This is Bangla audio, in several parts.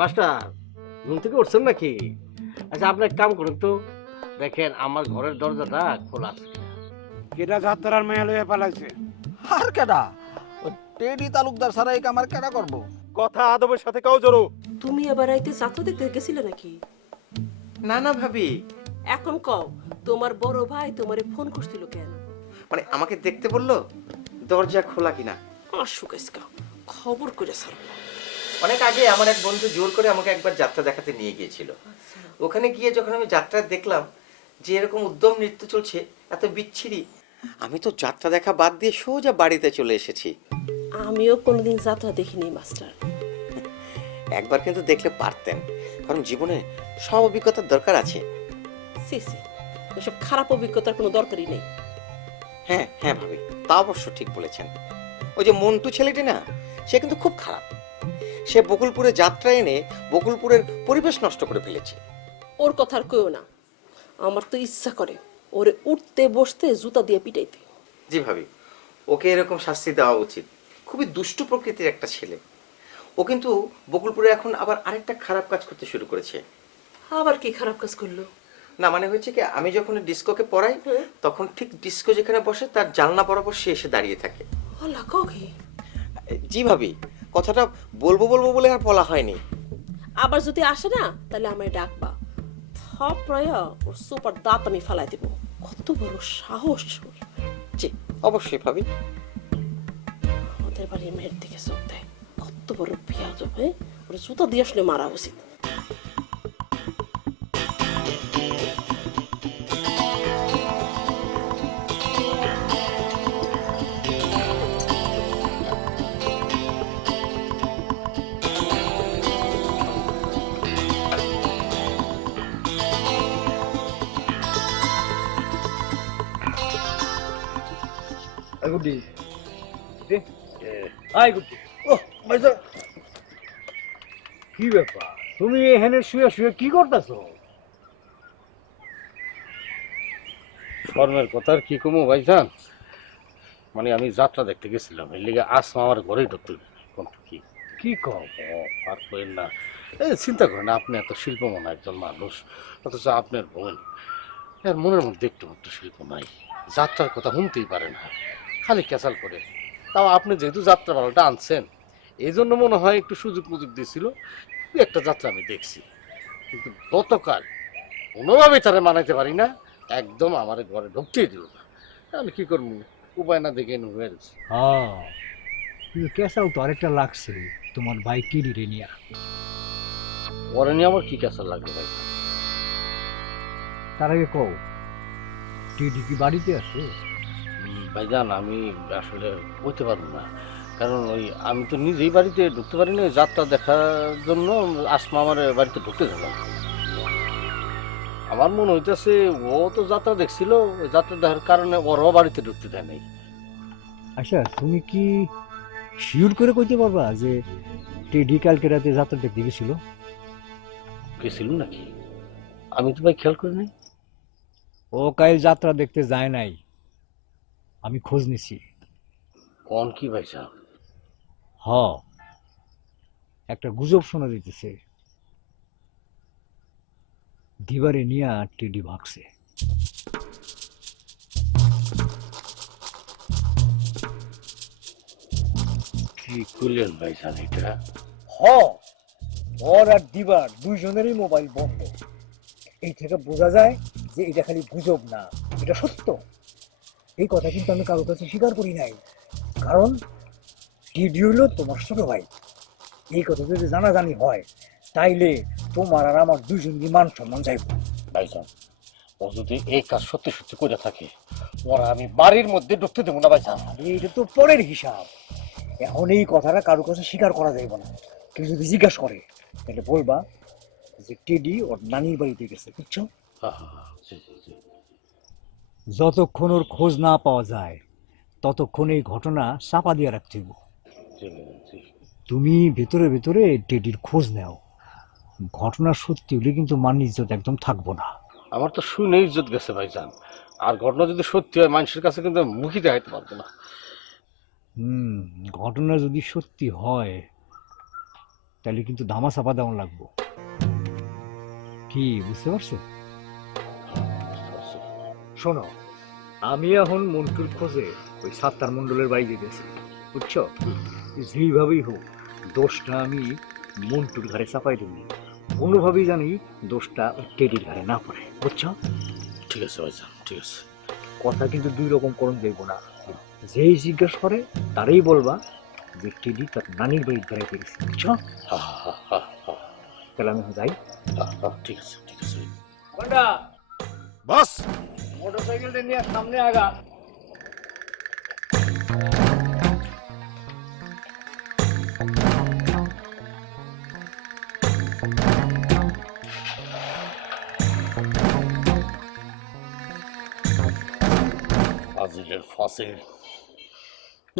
মাস্টার ঘুম থেকে উঠছেন নাকি? আচ্ছা আপনি এক কাম করুন তো। দেখেন আমার ঘরের দরজাটা খোলা আছে কেটা যাত্রার মেয়ে লইয়া পালাইছে? আর কেডা? ওই টেডি তালুকদার সারা এই কামার কেডা করব? কথা আদবের সাথে কাও জড়ো তুমি এবার আইতে জাতো দেখতে গেছিলে নাকি? না না ভাবি। এখন কও তোমার বড় ভাই তোমারে ফোন করছিল কেন? মানে আমাকে দেখতে বলল দরজা খোলা কিনা। অসুকেসকা খবর করে স্যার অনেক আগে আমার এক বন্ধু জোর করে আমাকে একবার যাত্রা দেখাতে নিয়ে গিয়েছিল। ওখানে গিয়ে যখন আমি যাত্রা দেখলাম যে এরকম উদ্যম নৃত্য চলছে এত বিচ্ছিরি আমি তো যাত্রা দেখা বাদ দিয়ে সোজা বাড়িতে চলে এসেছি। আমিও কোনোদিন যাত্রা দেখিনি মাস্টার। একবার কিন্তু দেখলে পারতেন কারণ জীবনে সব অভিজ্ঞতার দরকার আছে। সি সি এসব খারাপ অভিজ্ঞতার কোনো দরকারই নেই। হ্যাঁ হ্যাঁ ভাবি তা অবশ্য ঠিক বলেছেন। ওই যে মন্টু ছেলেটি না সে কিন্তু খুব খারাপ। সে বকুলপুরে যাত্রা এনে বকুলপুরের পরিবেশ নষ্ট করে ফেলেছে। ওর কথা আর কেউ না। আমার তো ইচ্ছা করে ওরে উঠতে বসতে জুতা দিয়ে পিটাইতে। জি ভাবি ওকে এরকম শাস্তি দেওয়া উচিত। খুবই দুষ্টু প্রকৃতির একটা ছেলে। ও কিন্তু বকুলপুরে এখন আবার আরেকটা খারাপ কাজ করতে শুরু করেছে। আবার কি খারাপ কাজ করল? না মানে হয়েছে কি আমি যখন ডিস্কোকে পড়াই। তখন ঠিক ডিস্কো যেখানে বসে তার জানলা বরাবর সে এসে দাঁড়িয়ে থাকে। জি ভাবি কথাটা বলব বলব বলে আর বলা হয়নি। আবার যদি আসে না তাহলে আমায় ডাকবা। থাপড়ায় ওর সুপার দাঁত আমি ফালাই দেব। কত বড় সাহস ওর। জি অবশ্যই ভাবি। আমাদের বাড়ির মেয়ের দিকে চোখ দেয়। কত বড় পেঁয়াজ হবে ওর জুতা দিয়ে আসলে মারা উচিত। গুড্ডি হাই গুড্ডি ও ভাইজান কি ব্যাপার তুমি এখানে শুয়ে শুয়ে কি করতেছো শর্মের কথা আর কি কমো ভাইজান মানে আমি যাত্রা দেখতে গেছিলাম এর লিগে আসমা আমার ঘরেই ঢুকতে কোন কি কি কম আর কইেন না এই চিন্তা করেন আপনি এত শিল্প মনে একজন মানুষ অথচ আপনার বোন এর মনের মধ্যে একটু মাত্র শিল্প নাই যাত্রার কথা শুনতেই পারে না খালি ক্যাসাল করে। তাও আপনি যেহেতু যাত্রা ভালোটা আনছেন এই জন্য মনে হয় একটু সুযোগ মুযোগ দিয়েছিল একটা যাত্রা আমি দেখছি। কিন্তু গতকাল কোনোভাবে তারা মানাইতে পারি না একদম আমার ঘরে ঢুকতেই দিল না। আমি কি করব? উপায় না দেখে হয়ে গেছে। হ্যাঁ। কিন্তু কেসাল তো আরেকটা লাগছে তোমার ভাই টিডি রে নিয়া। পরে নিয়ে আমার কি ক্যাসাল লাগবে ভাই? তার আগে কও টিডি কি বাড়িতে আছে? ভাইজান আমি আসলে বলতে পারব না। কারণ ওই আমি তো নিজেই বাড়িতে ঢুকতে পারি না যাত্রা দেখার জন্য আসমা আমার বাড়িতে ঢুকতে না। আমার মনে হইতেছে ও তো যাত্রা দেখছিল যাত্রা দেখার কারণে ওরও বাড়িতে ঢুকতে দেয় নাই। আচ্ছা তুমি কি শিওর করে কইতে পারবা যে টিডি কালকে রাতে যাত্রা দেখতে গেছিল গেছিল নাকি? আমি তো ভাই খেয়াল করি নাই। ও কাল যাত্রা দেখতে যায় নাই। আমি খোঁজ নিছি। কোন কি ভাইসা হ। একটা গুজব শোনা দিতেছে দিবারে নিয়া টিডি ভাগছে কি করলেন ভাইসান এটা? হ। ওর আর দিবার দুইজনেরই মোবাইল বন্ধ। এই থেকে বোঝা যায় যে এটা খালি গুজব না এটা সত্য। এই কথা কিন্তু আমি কারোর কাছে স্বীকার করি নাই। কারণ টিডি হলো তোমার ছোট ভাই? এই কথা যদি জানাজানি হয় তাইলে তোমার আর আমার দুইজনই মান সম্মান যাইব ভাইসান ও যদি এই কাজ সত্যি সত্যি করে থাকে ওরা আমি বাড়ির মধ্যে ঢুকতে দেবো না ভাইসান আরে এটা তো পরের হিসাব। এখন এই কথাটা কারোর কাছে স্বীকার করা যাইব না। কেউ যদি জিজ্ঞাসা করে তাহলে বলবা যে টেডি ওর নানির বাড়িতে গেছে বুঝছ? হ্যাঁ, হ্যাঁ, হ্যাঁ, জি, জি, জি। যতক্ষণ ওর খোঁজ না পাওয়া যায় ততক্ষণ এই ঘটনা চাপা দিয়ে রাখতে হইব। তুমি ভেতরে ভেতরে টেডির খোঁজ নাও। ঘটনা সত্যি হলে কিন্তু মান ইজ্জত একদম থাকব না। আমার তো শুনে ইজ্জত গেছে ভাইজান। আর ঘটনা যদি সত্যি হয় মানুষের কাছে কিন্তু মুখই দেখাইতে পারব না। হুম ঘটনা যদি সত্যি হয় তাহলে কিন্তু ধামা চাপা দেওয়া লাগবো। কি বুঝতে পারছি। শোনো আমি এখন মন্টুর খোঁজে ওই সাত্তার মন্ডলের বাইরে গেছি বুঝছ? যেইভাবেই হোক দোষটা আমি মন্টুর ঘরে চাপাই দেব। কোনোভাবেই জানি দোষটা ওই টেডির ঘরে না পড়ে বুঝছ? ঠিক আছে ভাইজান ঠিক আছে। কথা কিন্তু দুই রকম করণ দেখব না। যেই জিজ্ঞেস করে তারই বলবা যে টেডি তার নানির বাড়ির ঘরে পেরেছি বুঝছ? হা হা হা হা তাহলে আমি যাই। ঠিক আছে ঠিক আছে। বাস! মোটর সাইকেলটা নিয়ে সামনে আগা। ফাজিলের ফাসিল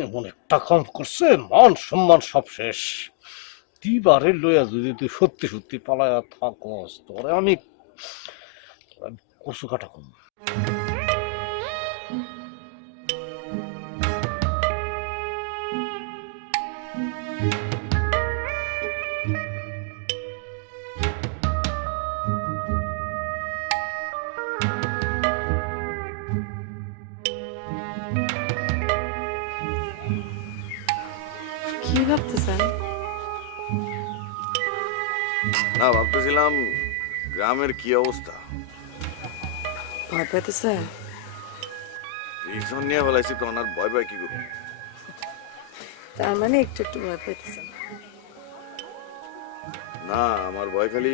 এমন একটা কাম করছে, মান সম্মান সব শেষ। দিবারে লইয়া যদি তুই সত্যি সত্যি পালায়া থাকস, তোরে আমি কচু কাটা কম কি ভাবতেছেন? না ভাবতেছিলাম গ্রামের কি অবস্থা? ভয় পাইতেছে রিজন নিয়ে ফেলাইছি তখন আর ভয় ভয় কি করব? তার মানে একটু একটু ভয় পাইতেছেন না? আমার ভয় খালি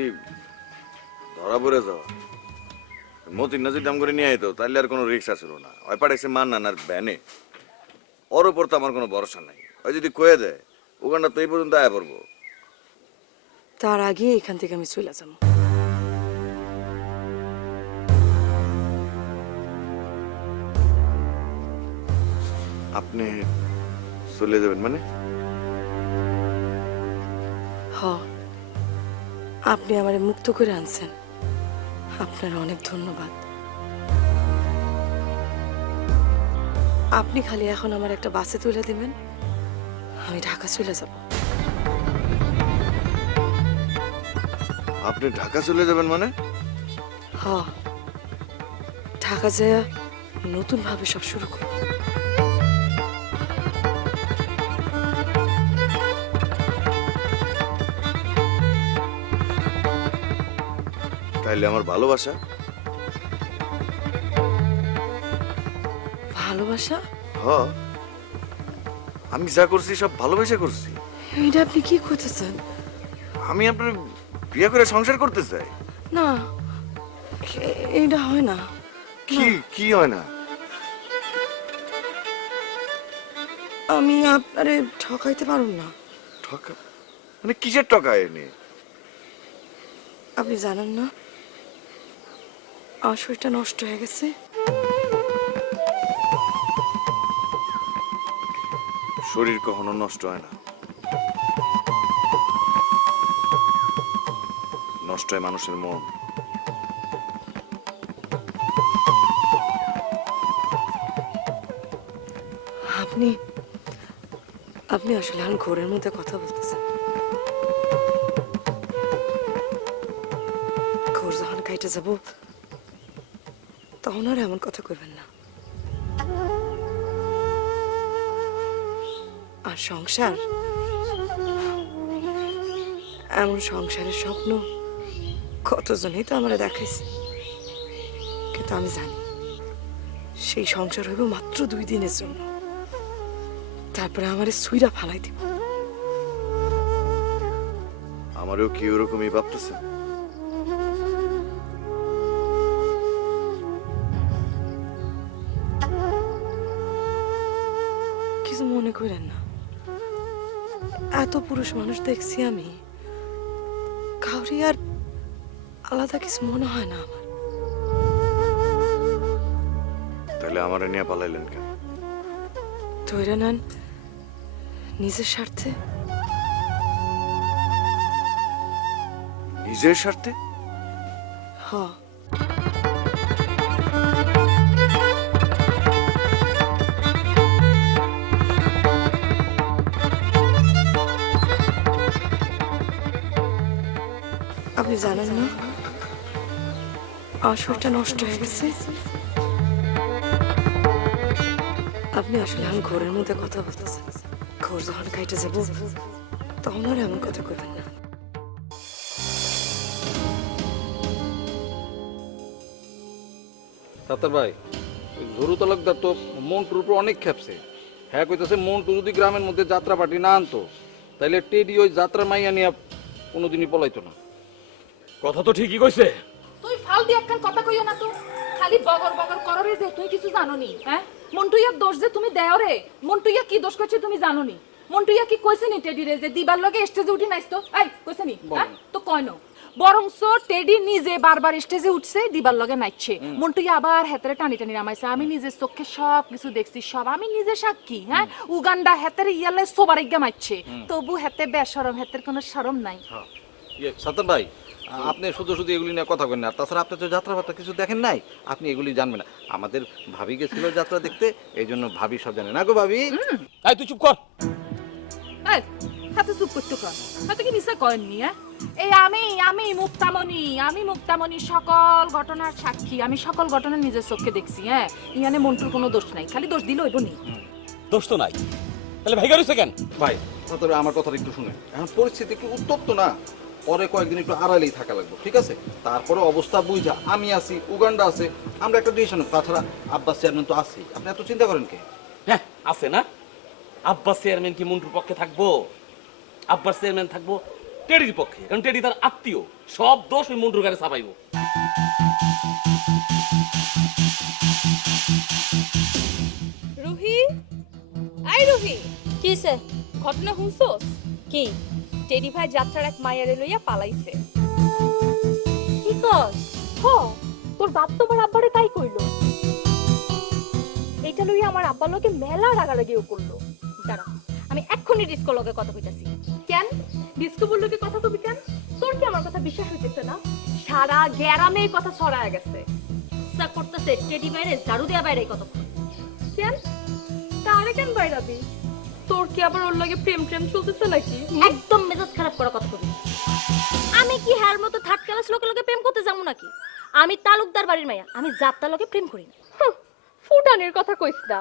ধরা পড়ে যাওয়া। মতিন না যদি দাম করে নিয়ে আইতো তাহলে আর কোনো রিক্স আসলো না। ওই পাঠাইছে মান নানার ব্যানে। ওর ওপর তো আমার কোনো ভরসা নাই। ওই যদি কয়ে দেয় ওখানটা তো এই পর্যন্ত আয়া পড়ব। তার আগে এখান থেকে আমি চলে যাব। আপনি চলে যাবেন মানে? হ। আপনি আমারে মুক্ত করে আনছেন। আপনার অনেক ধন্যবাদ। আপনি খালি এখন আমার একটা বাসে তুলে দিবেন। আমি ঢাকা চলে যাব। আপনি ঢাকা চলে যাবেন মানে? হ ঢাকা যায় নতুন ভাবে সব শুরু করব। তাইলে আমার ভালোবাসা? ভালোবাসা? হ আমি যা করছি সব ভালোবাসা করছি। এটা আপনি কি করতেছেন আমি আপনার বিয়ে করে সংসার করতে চাই। না এ- এইটা হয় না। কি কি হয় না? আমি আপনারে ঠকাইতে পারুম না। ঠকা? মানে কিসের টাকা এনে? আপনি জানেন না আমার শরীরটা নষ্ট হয়ে গেছে। শরীর কখনো নষ্ট হয় না। নষ্ট হয় মানুষের মন। আপনি আপনি আসলে এখন ঘোরের মধ্যে কথা বলতেছেন ঘোর যখন কাইটে যাব, তখন আর এমন কথা করবেন না। আর সংসার। এমন সংসারের স্বপ্ন কতজনেই তো আমরা দেখাইছে। কিন্তু আমি জানি, সেই সংসার হইব মাত্র দুই দিনের জন্য। তারপরে আমার সুইরা ফালাই দিব। আমারও কি ওরকমই ভাবতেছে পুরুষ মানুষ দেখছি আমি। কাউরি আর আলাদা কিছু মনে হয় না আমার। তাহলে আমার নিয়ে পালাইলেন কেন? ধৈর্য নেন নিজের স্বার্থে। নিজের স্বার্থে? হ আপনি জানেন না? শরীরটা নষ্ট হয়ে গেছে। আপনি আসলে এখন ঘোরের মধ্যে কথা বলতেছেন। ঘোর যখন কাইটে যাব তখন আর এমন কথা করবেন না। সাত্তার ভাই ধরু তালুকদার তো মন্টুর উপর অনেক খেপছে। হ্যাঁ কইতেছে মন্টু যদি গ্রামের মধ্যে যাত্রা পার্টি না আনতো, তাইলে টেডি ওই যাত্রা মাইয়া নিয়ে কোনোদিনই পলাইতো না। কথা তো ঠিকই কইছে। তুই ফাল দিয়ে একখান কথা কইও না তো। খালি বগর বগর করো রে যে তুই কিছু জানো নি হ্যাঁ? মন্টুইয়ার দোষ যে তুমি দেও রে মন্টুইয়া কি দোষ করছে তুমি জানো নি মন্টুইয়া কি কইছে নি টেডি রে যে দিবার লগে স্টেজে উঠি নাইস তো? এই কইছে নি? হ্যাঁ? তো কয় ন বরংস টেডি নিজে বারবার স্টেজে উঠছে দিবার লগে নাইছে। মন্টুইয়া আবার হেতারে টানি টানি নামাইছে। আমি নিজের চোখে সব কিছু দেখছি সব। আমি নিজে সাক্ষী হ্যাঁ? উগান্ডা হেতারে ইয়ালে সোবার ইজ্ঞা মারছে তবু হেতে বেশরম হেতের কোনো শরম নাই। ইয়ে ভাই আপনি শুধু শুধু এগুলি নিয়ে কথা বলেন না। তাছাড়া আপনি তো যাত্রা ফাত্রা কিছু দেখেন নাই আপনি এগুলি জানবেন না। আমাদের ভাবি গেছিল যাত্রা দেখতে এই জন্য ভাবি সব জানে। না গো ভাবি? এই তুই চুপ কর। হাতে চুপ করতে কর। হাতে কি নিশ্চয় করেননি হ্যাঁ? এই আমি আমি মুক্তামণি আমি মুক্তামণি সকল ঘটনার সাক্ষী। আমি সকল ঘটনা নিজের চোখে দেখছি হ্যাঁ? ইয়ানে মন্টুর কোনো দোষ নাই খালি দোষ দিল হইব নি। দোষ তো নাই। তাহলে ভাই গাড়ি কেন? ভাই তবে আমার কথাটা একটু শুনে এখন পরিস্থিতি একটু উত্তপ্ত না? পরে কয়েকদিন একটু আড়ালেই থাকা লাগবে ঠিক আছে? তারপরে অবস্থা বুঝা আমি আছি উগান্ডা আছে আমরা একটা ডিসিশন তাছাড়া আব্বাস চেয়ারম্যান তো আছি আপনি এত চিন্তা করেন কে? হ্যাঁ আছে না? আব্বাস চেয়ারম্যান কি মন্টুর পক্ষে থাকব? আব্বাস চেয়ারম্যান থাকব টেডির পক্ষে কারণ টেডি তার আত্মীয়। সব দোষ ওই মন্টুর গাড়ি চাপাইবো রুহি? আই রুহি। কিসে ঘটনা হুঁসোস কি? টেডি ভাই যাত্রার এক মায়ারে লইয়া পালাইছে। কি কস? হ তোর বাপ তোমার আব্বারে তাই কইলো। এইটা লইয়া আমার আব্বার লোকে মেলা রাগারাগিও করল। দাঁড়া আমি এক্ষুনি ডিস্কো লগে কথা কইতাছি। কেন? ডিস্কো বলল কি কথা কবি কেন? তোর কি আমার কথা বিশ্বাস হইতেছে না? সারা গ্যারামে কথা ছড়ায় গেছে। ইচ্ছা করতেছে টেডি বাইরে ঝাড়ু দেয়া বাইরে কতক্ষণ কেন? তারে কেন বাইরাবি? তোর কি আবার ওর লগে প্রেম প্রেম চলতেছে নাকি? একদম মেজাজ খারাপ করা কথা কবি আমি কি হার মতো থার্ড ক্লাস লোকের লগে প্রেম করতে যাব নাকি? আমি তালুকদার বাড়ির মাইয়া আমি যাত্রা লগে প্রেম করি না। ফুটানির কথা কইস না।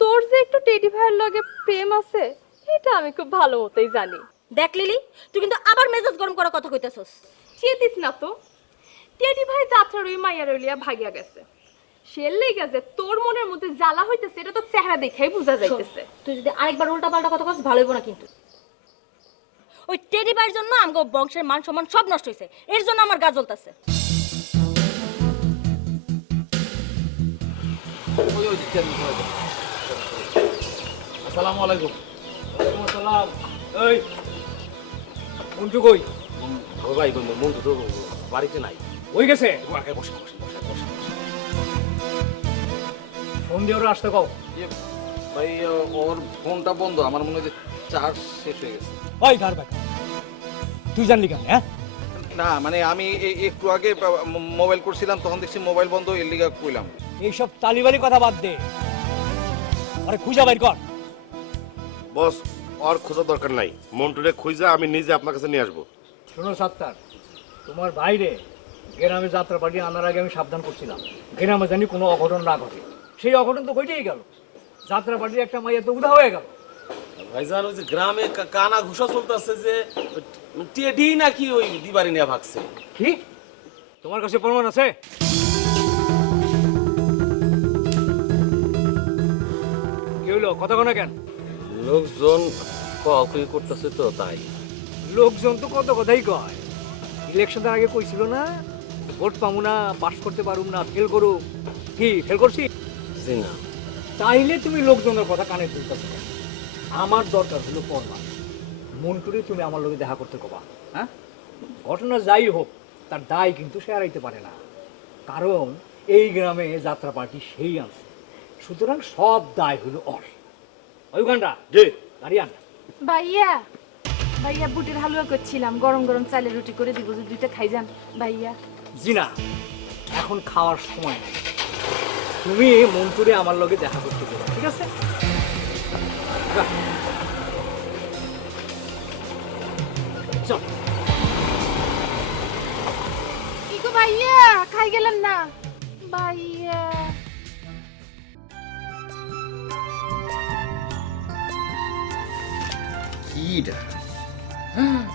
তোর যে একটু টেডি ভাইয়ের লগে প্রেম আছে এটা আমি খুব ভালো মতোই জানি। দেখ লিলি তুই কিন্তু আবার মেজাজ গরম করা কথা কইতাছস। চেতিস না তো। টেডি ভাই যাত্রার ওই মাইয়া রইলিয়া ভাগিয়া গেছে। লেগে যে তোর মনের মধ্যে জ্বালা হইতেছে এটা তো চেহারা দেখেই বোঝা যাইতেছে। তুই যদি আরেকবার উল্টা পাল্টা কথা কস ভালো হইব না কিন্তু। ওই টেডি জন্য আমগো বংশের মান সম্মান সব নষ্ট হইছে এর জন্য আমার গা জ্বলতাছে। আসসালামু আলাইকুম। এই মন্টু কই? ও ভাই মন্টু তো বাড়িতে নাই। ওই গেছে? বসে বসে বসে বসে। ফোন দিয়ে ওরা আসতে কও। ইয়ে, ভাই ও- ওর ফোনটা বন্ধ আমার মনে হয় যে চার্জ শেষ হয়ে গেছে। ওই ঘর বেটা তুই জানলি কেন হ্যাঁ? না মানে আমি এ- একটু আগে মোবাইল করছিলাম তখন দেখছি মোবাইল বন্ধ এর লিগা কইলাম। এইসব তালিবালি কথা বাদ দে। আরে খুঁজা বাইর কর। বস আর খোঁজার দরকার নাই। মন্টুরে খুঁজে আমি নিজে আপনার কাছে নিয়ে আসব। শোনো সাত্তার তোমার বাইরে গ্রামে যাত্রা পার্টি আনার আগে আমি সাবধান করছিলাম। গ্রামে জানি কোনো অঘটন না ঘটে। সেই অঘটন তো ঘটেই গেল। যাত্রা পার্টির একটা মাইয়া তো উদা হয়ে গেল। ভাইজান ওই যে গ্রামে কানা ঘুষা চলতেছে যে টেডি নাকি ওই দিবারি নিয়ে ভাগছে? কি? তোমার কাছে প্রমাণ আছে? কি হইল? কথা কোনো কেন? লোকজন কী করতেছে তো তাই। লোকজন তো কত কথাই কয়। ইলেকশনের আগে কইছিল না ভোট পাবো না পাস করতে পারুম না ফেল করুক কি ফেল করছি? জি না। তাইলে তুমি লোকজনের কথা কানে তুলতেছ কেন? আমার দরকার হলো প্রমাণ মন্টুরি তুমি আমার লোকে দেখা করতে কবা হ্যাঁ? ঘটনা যাই হোক তার দায় কিন্তু সে এড়াইতে পারে না। কারণ এই গ্রামে যাত্রা পার্টি সেই আনছে সুতরাং সব দায় হলো অর ওই গান্ডা জি। গাড়ি আন। ভাইয়া ভাইয়া বুটের হালুয়া করছিলাম গরম গরম চালের রুটি করে দিব দুইটা খাই যান। ভাইয়া। জিনা এখন খাওয়ার সময় নেই। তুমি মন্টুরে আমার লগে দেখা করতে পারো ঠিক আছে? ভাইয়া? খাই গেলেন না? ভাইয়া। আর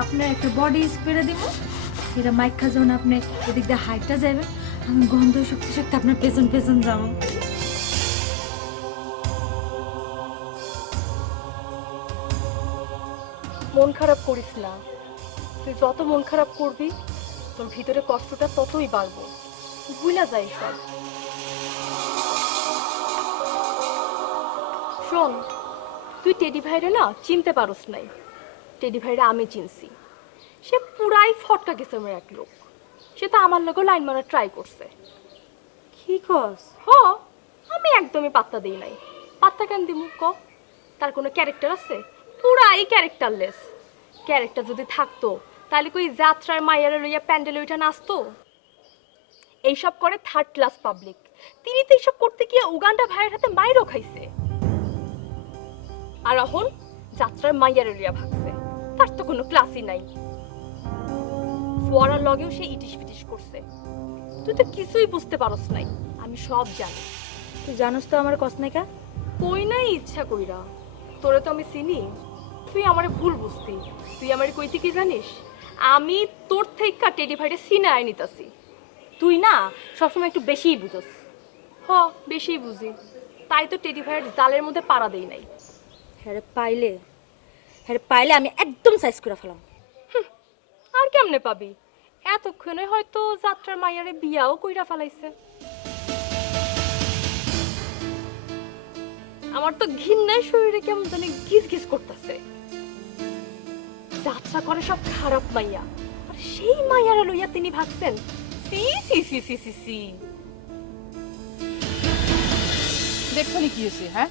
আপনার একটা বডি স্প্রে দিব। এটা মাইক খা যখন আপনি এদিক দিয়ে হাইটটা যাবেন আমি গন্ধ শক্তি শক্তি আপনার পেছন পেছন যাব। মন খারাপ করিস না। তুই যত মন খারাপ করবি, তোর ভিতরে কষ্টটা ততই বাড়বো। ভুলা যায় সব শোন, তুই টেডি ভাইরে না চিনতে পারস নাই। টেডি ভাইরে আমি চিনছি। সে পুরাই ফটকা কিসেমের এক লোক। সে তো আমার লোকেও লাইন মারা ট্রাই করছে। কি কস? হ আমি একদমই পাত্তা দিই নাই। পাত্তা কেন দিমু? ক তার কোনো ক্যারেক্টার আছে? পুরাই ক্যারেক্টারলেস ক্যারেক্টার যদি থাকতো তাহলে কই যাত্রার মাইয়ারে লইয়া প্যান্ডেলে ওইটা নাচতো? এইসব করে থার্ড ক্লাস পাবলিক তিনি তো এইসব করতে গিয়ে উগান্ডা ভাইয়ের হাতে মাইরও খাইছে। আর এখন যাত্রার মাইয়ারে লইয়া ভাগছে। তার তো কোনো ক্লাসই নাই। ফোয়ারার লগেও সে ইটিস পিটিস করছে। তুই তো কিছুই বুঝতে পারস নাই। আমি সব জানি। তুই জানোস তো আমার কসনাইকা কই নাই ইচ্ছা কইরা। তোরে তো আমি চিনি। তুই আমারে ভুল বুঝতি। তুই আমারে কইতে কি জানিস? আমি তোর থেকে টেডি ভাইরে সিনে আয় নিতাছি। তুই না সবসময় একটু বেশিই বুঝস। হ বেশিই বুঝি। তাই তো টেডি ভাইয়ের জালের মধ্যে পাড়া দেই নাই। হ্যাঁ পাইলে। হ্যাঁ পাইলে আমি একদম সাইজ করে ফেলাম। আর কেমনে পাবি? এতক্ষণে হয়তো যাত্রার মাইয়ারে বিয়াও কইরা ফেলাইছে। আমার তো ঘিন্নায় শরীরে কেমন জানি গিজ গিজ করতেছে। যাত্রা করে সব খারাপ মাইয়া। আর সেই মাইয়ারা লইয়া তিনি ভাবছেন সি সি সি সি সি সি। দেখছ নি কি হয়েছে হ্যাঁ?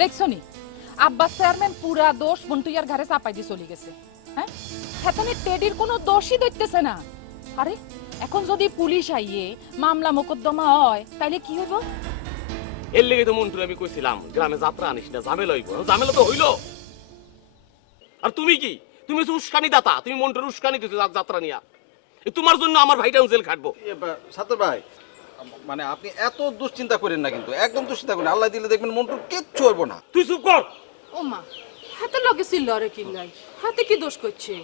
দেখছ নি? আব্বাস চেয়ারম্যান পুরা দোষ মন্টুইয়ার ঘরে চাপাই দিয়ে চলে গেছে। হ্যাঁ? হেতনে টেডির কোনো দোষই ধরতেছে না। আরে এখন যদি পুলিশ আইয়ে মামলা মোকদ্দমা হয় তাইলে কি হইব? এর লেগে তো মন্টুর আমি কইছিলাম গ্রামে যাত্রা আনিস না ঝামেলা হইব। ঝামেলা তো হইল। আর তুমি কি? তুমি হচ্ছে উস্কানি দাতা তুমি মন্টুর উস্কানি দিতে যাত্রা নিয়া। তোমার জন্য আমার ভাইটা জেল খাটবো। সাতর ভাই মানে আপনি এত দুশ্চিন্তা করেন না কিন্তু একদম দুশ্চিন্তা করেন আল্লাহ দিলে দেখবেন মন্টুর কিচ্ছু হইব না। তুই চুপ কর। ও মা হাতে লগে ছিল আরে কিল্লাই হাতে কি দোষ করছে?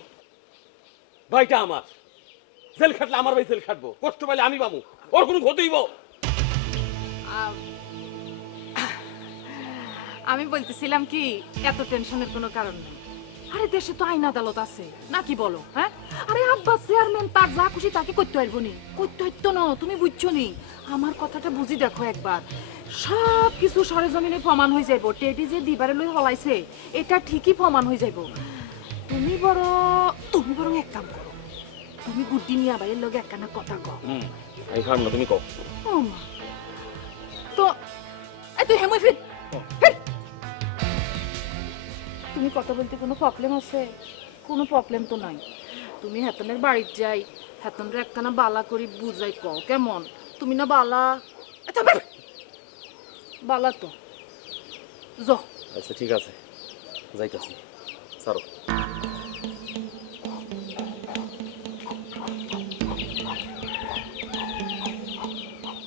ভাইটা আমার। জেল খাটলে আমার ভাই জেল খাটবো। কষ্ট পাইলে আমি পাবো। ওর কোনো ক্ষতি আমি বলতেছিলাম কি এত টেনশনের কোনো কারণ নেই। আরে দেশে তো আইন আদালত আছে। নাকি বলো হ্যাঁ? আরে আব্বাস চেয়ারম্যান তার যা খুশি তাকে করতে পারব নি। করতে হইতো না তুমি বুঝছ নি? আমার কথাটা বুঝি দেখো একবার। সব কিছু সরেজমিনে প্রমাণ হয়ে যাইব। টেডি যে দিবারে লই হলাইছে এটা ঠিকই প্রমাণ হয়ে যাইব। তুমি বড় তুমি বরং এক কাম করো। তুমি গুড্ডি নিয়ে আবার এর লগে একখানা কথা কও। হুম আমি খাম না তুমি কও। তো এই তুই হেমই ফির। ফির। তুমি কথা বলতে কোনো প্রবলেম আছে? কোনো প্রবলেম তো নাই। তুমি হেতনের বাড়ির যাই হেতনরে একখানা বালা করি বুঝাই কও কেমন? তুমি না বালা? এ, ফির। বালা তো। জ আচ্ছা ঠিক আছে। যাইতাছি। সারো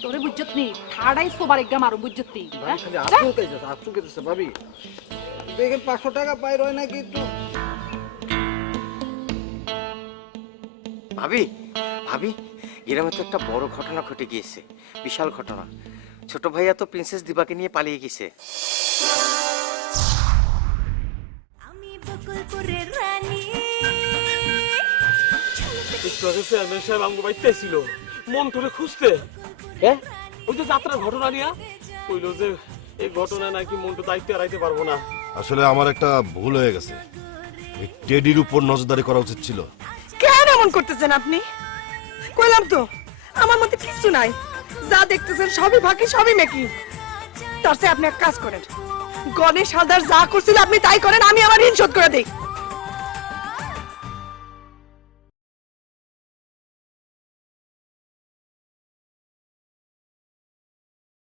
তোরে বুঝছত নি ঠাড়াই সোবার একদম আরও বুঝছত নি ভাই খালি আচুকাইছে ভাবি। দেখেন পাঁচশো টাকা পাই রয় নাকি একটু। ভাবি ভাবি গ্রামে তো একটা বড় ঘটনা ঘটে গিয়েছে। বিশাল ঘটনা। ছোট ভাইয়া তো প্রিন্সেস দিবাকে নিয়ে পালিয়ে গেছে। একটু আগে চেয়ারম্যান সাহেব আমাকে বাইতে ছিল মন্টুরে খুঁজতে। হ্যাঁ ওই যে যাত্রার ঘটনা নিয়া। কইলো যে এই ঘটনা নাকি মন্টু দায়িত্ব এড়াইতে পারব না। আসলে আমার একটা ভুল হয়ে গেছে। এই টেডির উপর নজরদারি করা উচিত ছিল। কেন এমন করতেছেন আপনি? কইলাম তো আমার মধ্যে কিছু নাই। যা দেখতেছেন সবই ফাঁকি, সবই মেকি তার চেয়ে আপনি এক কাজ করেন। গণেশ হালদার যা করছিল আপনি তাই করেন, আমি আমার ঋণ শোধ করে দিই।